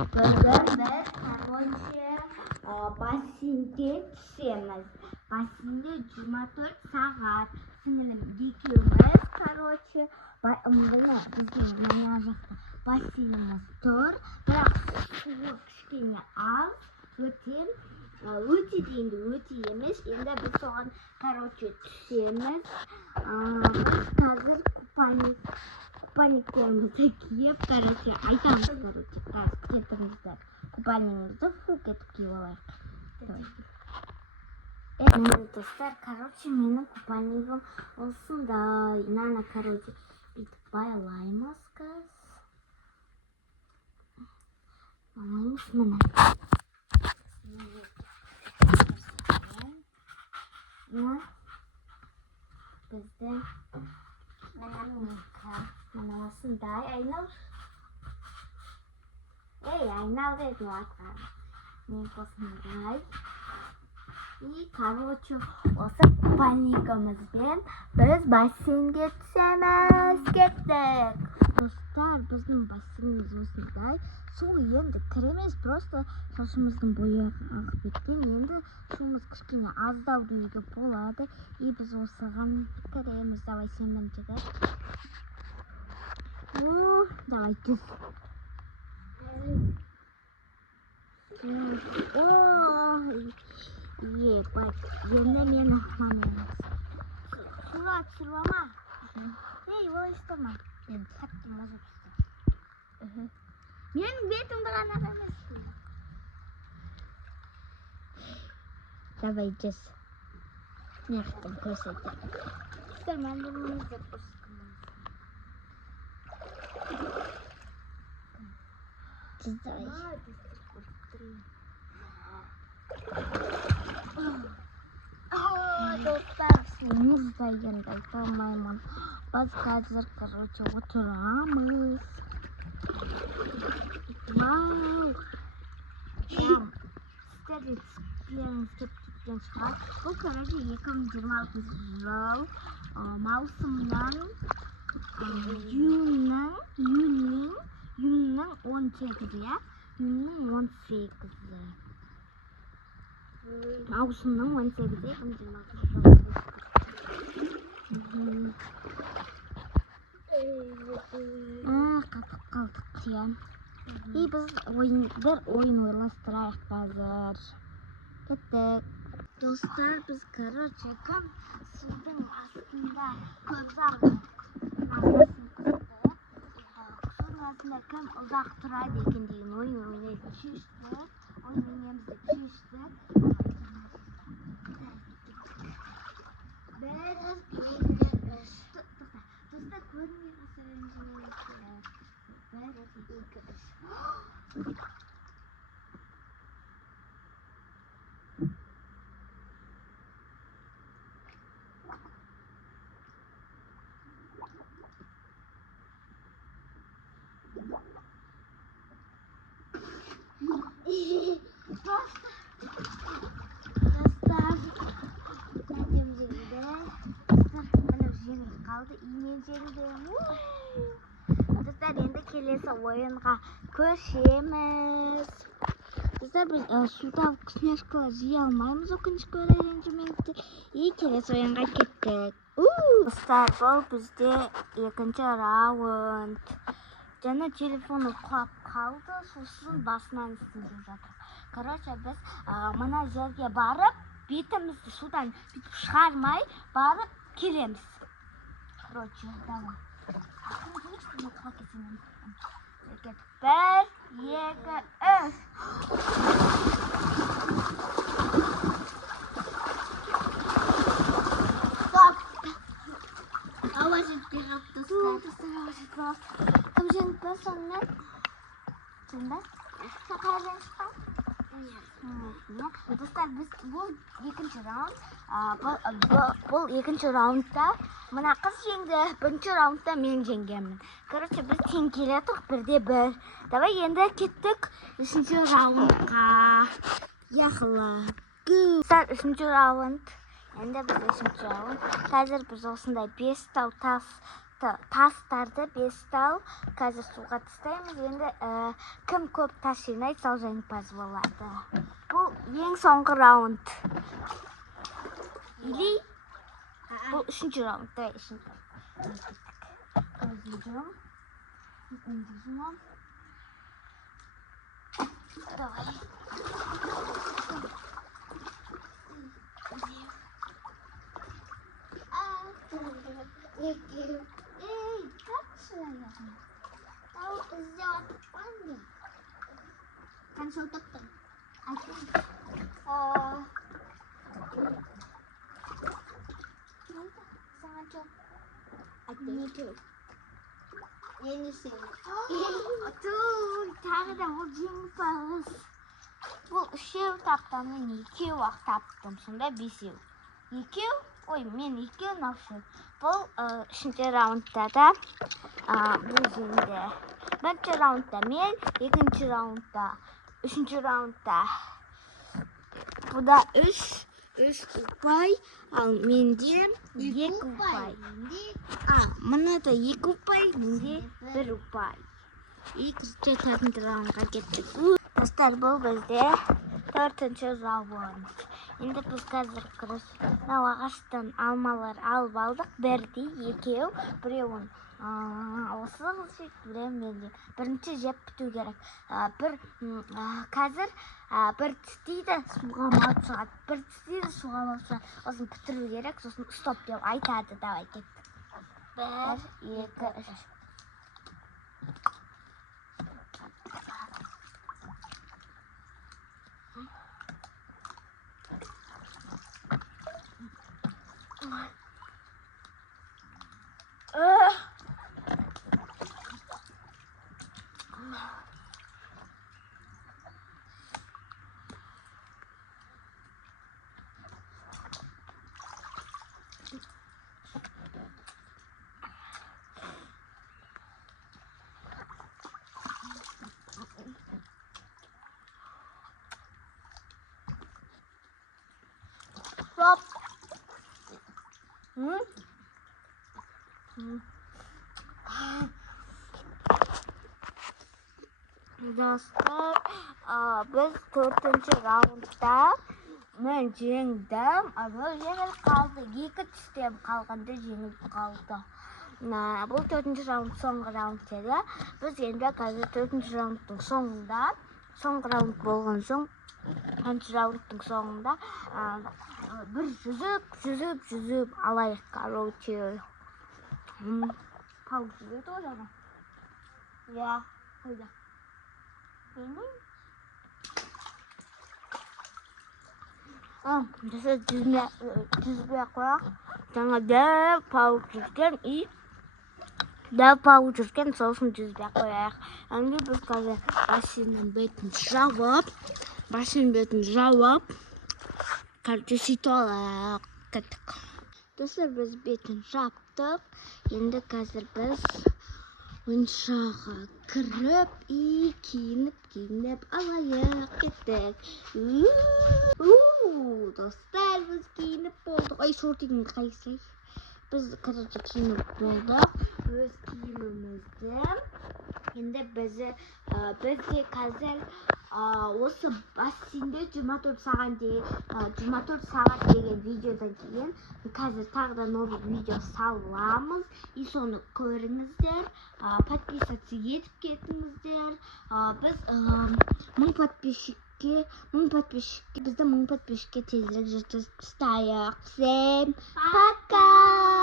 Biz короче бассейнге түсеміз. Бассейнде 24 сағат. Сіңілім екеуміз, короче, біздің мына жақта бассейніміз тұр. Бірақ суы кішкене аз, өте енді өте емес. Енді біз соған, короче, түсеміз. Қазір купальниктерімізді киіп, короче, айтамыз, короче, қазір кетіңіздер. Купальнигімізді кетіп киіп алайық. Достар, короче, менің купальнигім осындай. Мынаны, короче, бүйтіп байлаймыз, қыз. Байлаймыз міне. Бізде мына осындай айнал. Айнал дедім атқан. Мен осындай. И, короче, осы купальнигімізбен біз бассейнге түсеміз. Кеттік. Достар, біздің бассейніміз осындай. Су енді кіремес, просто шашымыздың бойы ағып кеткен. Енді суымыз кішкене аздау деуге болады. И біз осыған кіреміз. Давай сен бірінші кір. Давай түс. Ебать, енді мені қамаймыз. Суға түсіріп алма. Олай істеме. Енді сәттен маза түсті. Менің бетімді ғана емес. Давай жүз. Неқтен көрсетті. Сіздер мен бұрымызды көрсеткіміз. Давай. Достар, мұздай енді айта алмаймын. Біз қазір, короче, отырамыз. Вау! Сіздер де түсіктеріңіз кеп кеткен шығар. Бұл, короче, 2026 жыл маусымның июньнің 18-і. Маусымның 18-і, 2026 қатып қалдық қиян. И біз бір ойын ойластырайық қазір. Кеттік. Достар, біз, короче, кім судың астында көп ұзақ судың астында кім ұзақ тұрады екен деген ойын ойнайтын шештік. Ойнаймыз деп шештік. Достар, көрінген Достар, енді келесі ойынға көшеміз. Достар, біз суда вкусняшкалар жей алмаймыз өкінішке орай ренжімеңіздер. И келесі ойынға кеттік. Достар, бұл бізде екінші раунд. Жаңа телефоны құлап қалды, сосын басынан істеп жатыр. Короче, біз мына жерге барып, бетімізді судан шығармай барып келеміз. Короче, давай. Bir, екі, үш. Стоп. Ауа жетпей қалды, достар. Кім жеңді сонымен? Сен бе? Сен қалай жеңшіқан? Достар, бұл екінші раунд. Бұл екінші раундта мына қыз жеңді, бірінші раундта мен жеңгенмін. Короче, біз тең келедік, бірде бір. Давай енді кеттік үшінші раундқа. Яғылы. Достар, үшінші раунд. Енді біз үшінші раунд. Қазір біз осындай 5 тау тас тастарды 5 тал қазір суға тастаймыз. Енді кім көп тас жинайды, сол жеңімпаз болады. Бұл ең соңғы раунд. Или бұл үшінші раунд. Давай үшінші раунд. Давай. Эй, как же я? Сделать панду. Консультант. Тағы да бұл жеңімпаз. Бұл үшеу таптым, мен екеу-ақ таптым, сонда бесеу. Екеу? Ой, мен екеу нақшы. Бұл үшінші раундта да бұл жеңді. Бірінші раундта мен, екінші раундта, үшінші раундта. Бұда үш ұпай, ал менде екі ұпай. Мұнда екі ұпай, менде бір ұпай. Екінші төртінші раундға кеттік. Достар, бұл бізде төртінші раунд. Енді біз қазір ағаштан алмалар алып алдық. Бірді, екеу, біреуін осы қылшық, біреуін менде. Бірінші жеп біту керек. Қазір бір тістейді, суға малып шығады. Бір тістейді, суға малып шығады. Осын бітіру керек, сосын стоп деп айтады. Давай, кеттік. Бір, екі, үш. Stop. Dostlar, biz 4-cü raundda men jengdim. Бұл жеңіліп қалды. Екі тістем қалғанда жеңіліп қалды. Бұл 4-cü раунд соңғы раунд еді. Біз енді қазір 4-cü раундтың соңында, соңғы раунд болған соң, 4-cü раундтың соңында бір жүзіп алайық, короче. Пауыз жүзеді ғой жаңа? Я, қойда. Жүзбей қояқ. Жаңа дәу пауыз жүрген, дәу пауыз жүрген, сосын жүзбей қояқ. Әнге біз қазір бассейннің бетін жауып, короче, сөйтіп алайық. Кеттік. Достар, біз бетін жаптық. Енді қазір біз ойыншыға кіріп, киініп алайық. Кеттік. Достар, біз киініп болдық. Ой, шортидің қайсай. Біз, короче, киініп болдық. Өз киімімізді. Енді бізде қазір осы бассейнде 24 сағат деген видеодан кейін қазір тағы да новый видео саламыз. И соны көріңіздер, подписаться етіп кетіңіздер. Біз 1000 подписчикке тезірек жеткізіп тастайық. Всем пока!